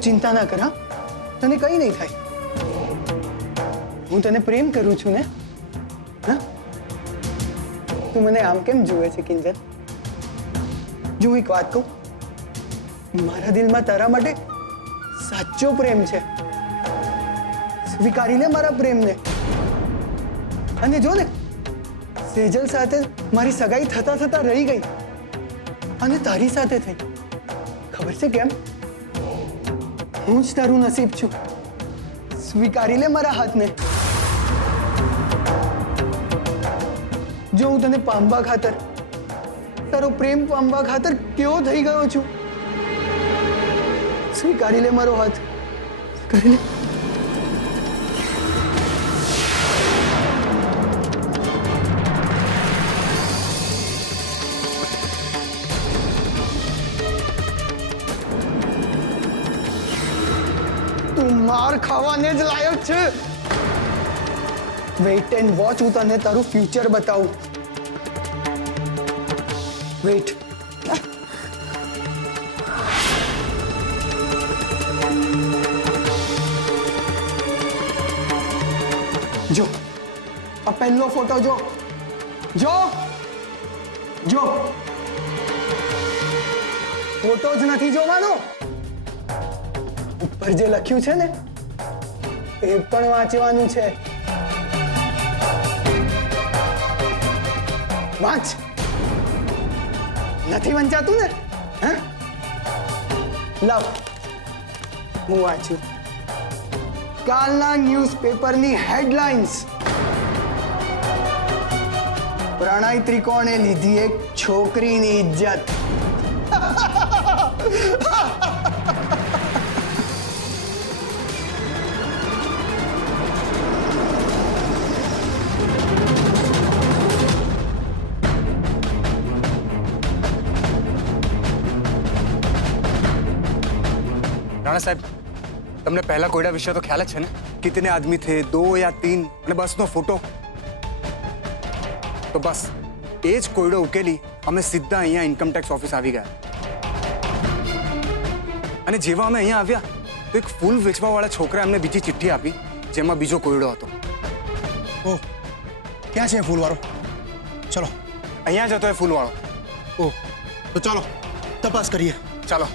તું ચિંતા ના કર, હા? તને કઈ નહીં થાય. હું તને પ્રેમ કરું છું ને, હા? તું મને આમ કેમ જુએ છે કિંજલ? જો એક વાત કહું, મારા દિલમાં તારા માટે સાચો પ્રેમ છે. સ્વીકારી લે મારા પ્રેમને. અને જો ને, સેજલ સાથે મારી સગાઈ થતા થતા રહી ગઈ અને તારી સાથે થઈ. ખબર છે કેમ? હું જ તારું નસીબ છું. સ્વીકારી લે મારા હાથને. જો હું તને પામવા ખાતર, તારો પ્રેમ પામવા ખાતર કેવો થઈ ગયો છું. સ્વીકારી લે મારો હાથ. કરી લે. તું માર ખાવાને જ લાયક છે. વેઇટ એન્ડ વોચ, હું તને તારું ફ્યુચર બતાવું. વેઇટ. જો આ પહેલો ફોટો જો જો જો. ફોટો જ નથી જોવાનો, ઉપર જે લખ્યું છે ને એ પણ વાંચવાનું છે. વાંચ. નથી વંચાતું ને? હે? લાવ હું વાંચ્યું. કાલના ન્યૂઝપેપરની હેડલાઇન્સ. પ્રણય ત્રિકોણે લીધી એક છોકરીની ઇજ્જત. राणा साहब, तुमने पहला कोयडा विषय तो ख्याल है ना? कितने आदमी थे, 2 या 3, અને બસનો ફોટો. તો બસ એ જ કોયડો ઉકેલી અમે સીધા અહીંયા ઇન્કમ ટેક્સ ઓફિસ આવી ગયા. અને જેવા અમે અહીંયા આવ્યા તો એક ફૂલ વેચવાવાળા છોકરા અમને બીજી ચિઠ્ઠી આપી જેમાં બીજો કોયડો હતો. ઓહ, ક્યાં છે ફૂલવાળો? ચલો અહીંયા જ હતો એ ફૂલવાળો. ઓહ, તો ચાલો તપાસ કરીએ. ચાલો.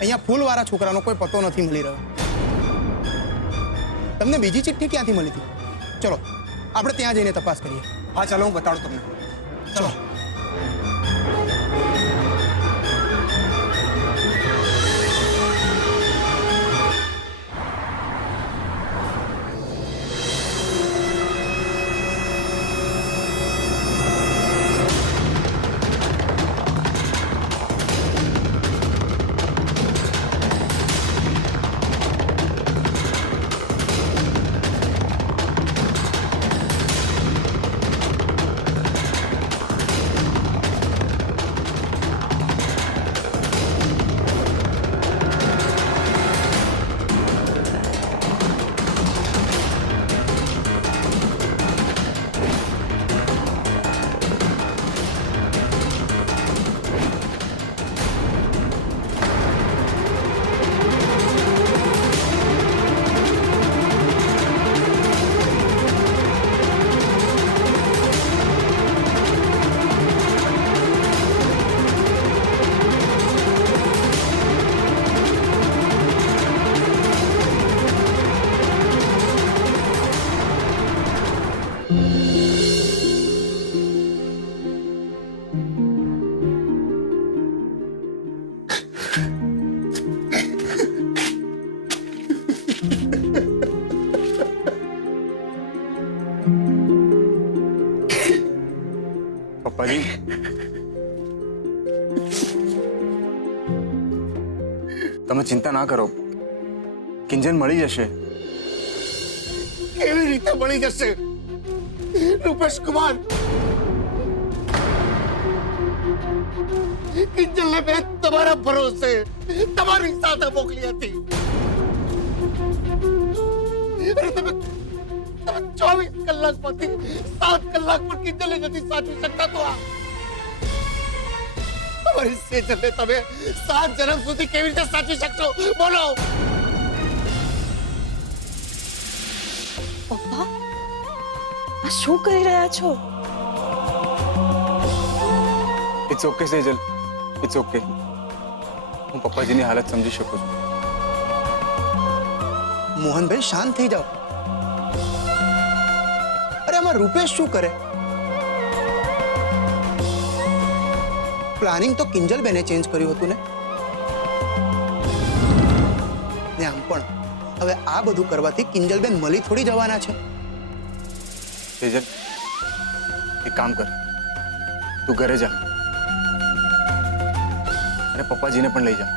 અહીંયા ફૂલવાળા છોકરાનો કોઈ પતો નથી મળી રહ્યો. તમને બીજી ચિઠ્ઠી ક્યાંથી મળી હતી? ચલો આપણે ત્યાં જઈને તપાસ કરીએ. હા ચાલો, હું બતાડું તમને. ચલો. પપ્પાજી, તમે ચિંતા ના કરો, કિંજન મળી જશે. કેવી રીતે મળી જશે રૂપેશ કુમાર? કિંજલને મેં તમારા ભરોસે તમારી સાથે મોકલી હતી. અરે તમે 24 કલાકમાંથી 7 કલાક પણ કિંજલને નથી સાચવી શકતા તો આ તમારી સેજલને તમે 7 જન્મ સુધી કેવી રીતે સાચવી શકશો? બોલો. પપ્પા આ શું કરી રહ્યા છો? It's okay Sejal, it's okay. હું પપ્પાજીની હાલત સમજી શકું છું. મોહનભાઈ શાંત થઈ જાઓ. અરે આમાં રૂપેશ શું કરે? પ્લાનિંગ તો કિંજલબેને ચેન્જ કર્યું હતું ને આમ પણ હવે આ બધું કરવાથી કિંજલબેન મળી થોડી જવાના છે. સેજલ, એક કામ કર, તું ઘરે જા અને પપ્પાજીને પણ લઈ જા.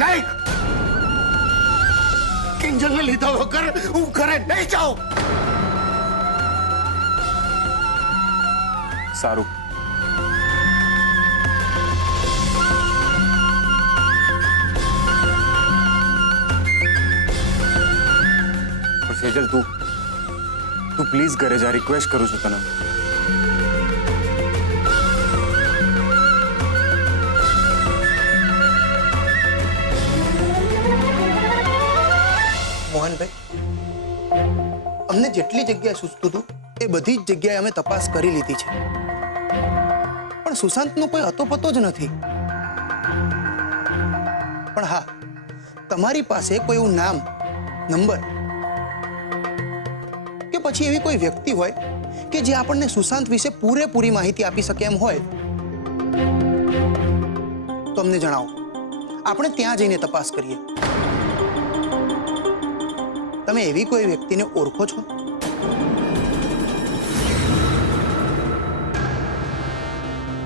નહીં, કિંજલને લીધા વગર હું ઘરે નહીં જાઉં. સારું. પણ સેજલ, તું પ્લીઝ ઘરે જા, રિક્વેસ્ટ કરું છું તને. મોહનભાઈ, અમને જેટલી જગ્યાએ સૂચતું હતું એ બધી જ જગ્યાએ અમે તપાસ કરી લીધી છે, પણ સુશાંતનો કોઈ અતોપતો જ નથી. પણ હા, તમારી પાસે કોઈ એવું નામ, નંબર કે પછી એવી કોઈ વ્યક્તિ હોય કે જે આપણને સુશાંત વિશે પૂરેપૂરી માહિતી આપી શકે એમ હોય તો અમને જણાવો. આપણે ત્યાં જઈને તપાસ કરીએ. તમે એવી કોઈ વ્યક્તિને ઓળખો છો?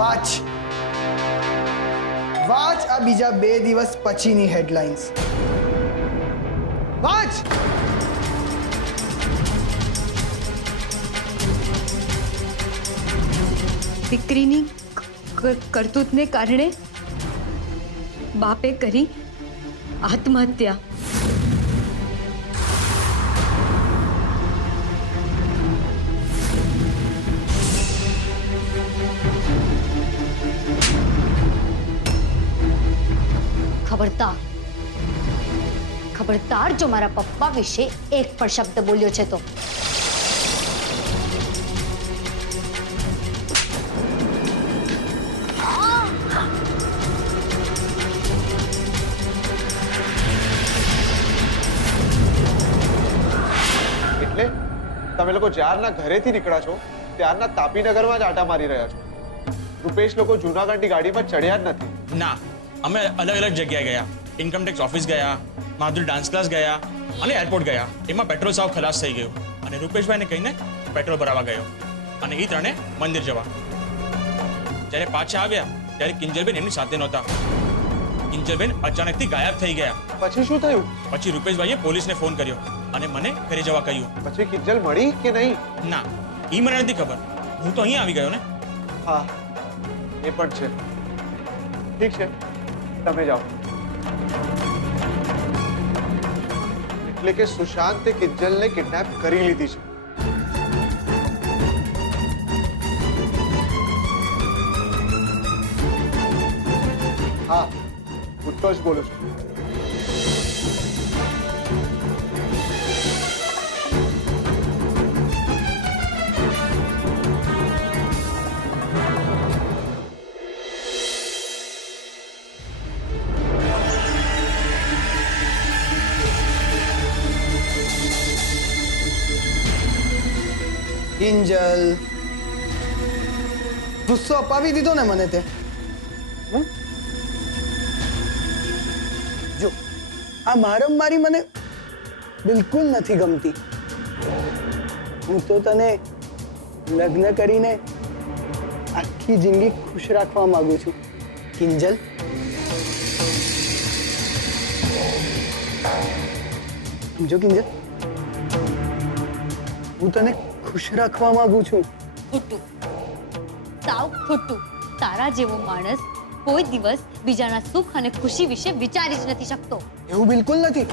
વાચ આ બીજા 2 દિવસ પછીની હેડલાઇન્સ. વાચ. દીકરીની કરતૂતને કારણે બાપે કરી આત્મહત્યા. ખબરદાર જો મારા પપ્પા વિશે એક પણ શબ્દ બોલ્યો છે તો એટલે તમે લોકો જ્યારના ઘરેથી નીકળ્યા છો ત્યારના તાપીનગરમાં જ આટા મારી રહ્યા છો. રૂપેશ લોકો જૂનાગઢની ગાડીમાં ચડ્યા જ નથી. ના, અમે અલગ અલગ જગ્યાએ ગયા. ઇન્કમટેક્સ ઓફિસ ગયા, માધુર ડાન્સ ક્લાસ ગયા અને એરપોર્ટ ગયા. એમાં પેટ્રોલ સાવ ખલાસ થઈ ગયું અને રૂપેશભાઈને કહીને પેટ્રોલ ભરાવા ગયો અને એ ત્રણે મંદિર જવા. જ્યારે પાછા આવ્યા ત્યારે કિંજલબેન એમની સાથે નહોતા. કિંજલબેન અચાનકથી ગાયબ થઈ ગયા. પછી શું થયું? પછી રૂપેશભાઈએ પોલીસને ફોન કર્યો અને મને ઘરે જવા કહ્યું. પછી કિંજલ મળી કે નહીં? ના, એ મને નથી ખબર. હું તો અહીંયા આવી ગયો ને. હા, એ પણ છે. ઠીક છે, તમે જાઓ. એટલે કે સુશાંતે કિંજલને કિડનેપ કરી લીધી છે. હા, ગુટ્ટો જ બોલું છું. કિંજલ, ગુસ્સો અપાવી દીધો ને મને તે. જો આ મારમારી મને બિલકુલ નથી ગમતી. હું તો તને લગ્ન કરીને આખી જિંદગી ખુશ રાખવા માંગુ છું કિંજલ. સમજો કિંજલ, હું તને ખુશ રાખવા માંગુ છું. ખોટું, સાવ ખોટું. તારા જેવો માણસ કોઈ દિવસ બીજાના સુખ અને ખુશી વિશે વિચારી જ નથી શકતો. એવું બિલકુલ નથી.